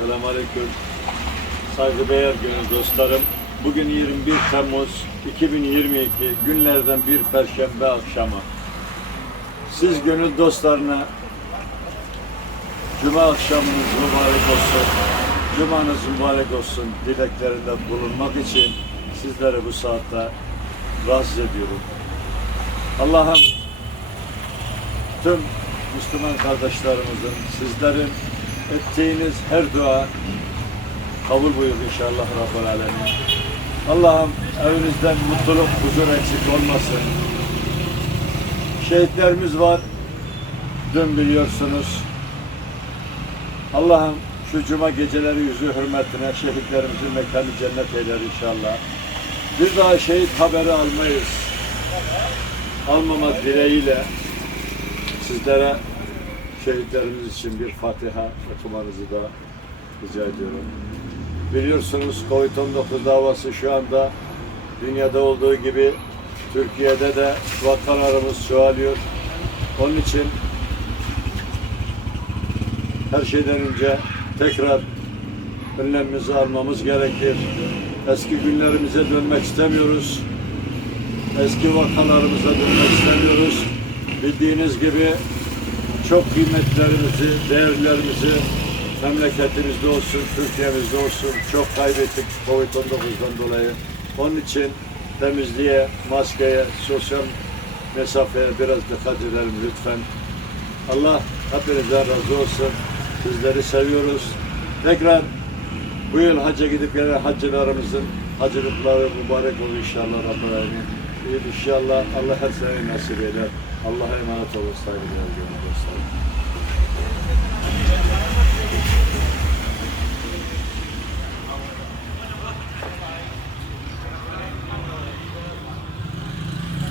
Selamünaleyküm. Saygıdeğer gönül dostlarım. Bugün 21 Temmuz 2022 günlerden bir perşembe akşamı. Siz gönül dostlarına Cuma akşamınız mübarek olsun. Cumanız mübarek olsun dileklerinde bulunmak için sizleri bu saatte rahatsız ediyorum. Allah'ım tüm Müslüman kardeşlerimizin, sizlerin ettiğiniz her dua kabul buyur inşallah Rabbel Alemin. Allah'ım evinizden mutluluk, huzur eksik olmasın. Şehitlerimiz var. Dün biliyorsunuz. Allah'ım şu cuma geceleri yüzü hürmetine şehitlerimizin mekanı cennet eyler inşallah. Bir daha şehit haberi almayız. Almamak dileğiyle sizlere şehitlerimiz için bir Fatiha okumanızı da rica ediyorum. Biliyorsunuz Covid-19 davası şu anda dünyada olduğu gibi Türkiye'de de vakalarımız çoğalıyor. Onun için her şeyden önce tekrar önlemimizi almamız gerekir. Eski günlerimize dönmek istemiyoruz. Eski vakalarımıza dönmek istemiyoruz. Bildiğiniz gibi çok kıymetlerimizi, değerlerimizi memleketimizde olsun, Türkiye'mizde olsun çok kaybettik Covid-19'dan dolayı. Onun için temizliğe, maskeye, sosyal mesafeye biraz dikkat edelim lütfen. Allah hepinizden razı olsun. Sizleri seviyoruz. Tekrar bu yıl hacca gidip gelen hacılarımızın hacılıkları mübarek olur inşallah Alemin. İnşallah Allah her sene nasip eder. Allah'a emanet olun saygıdeğer dostlar.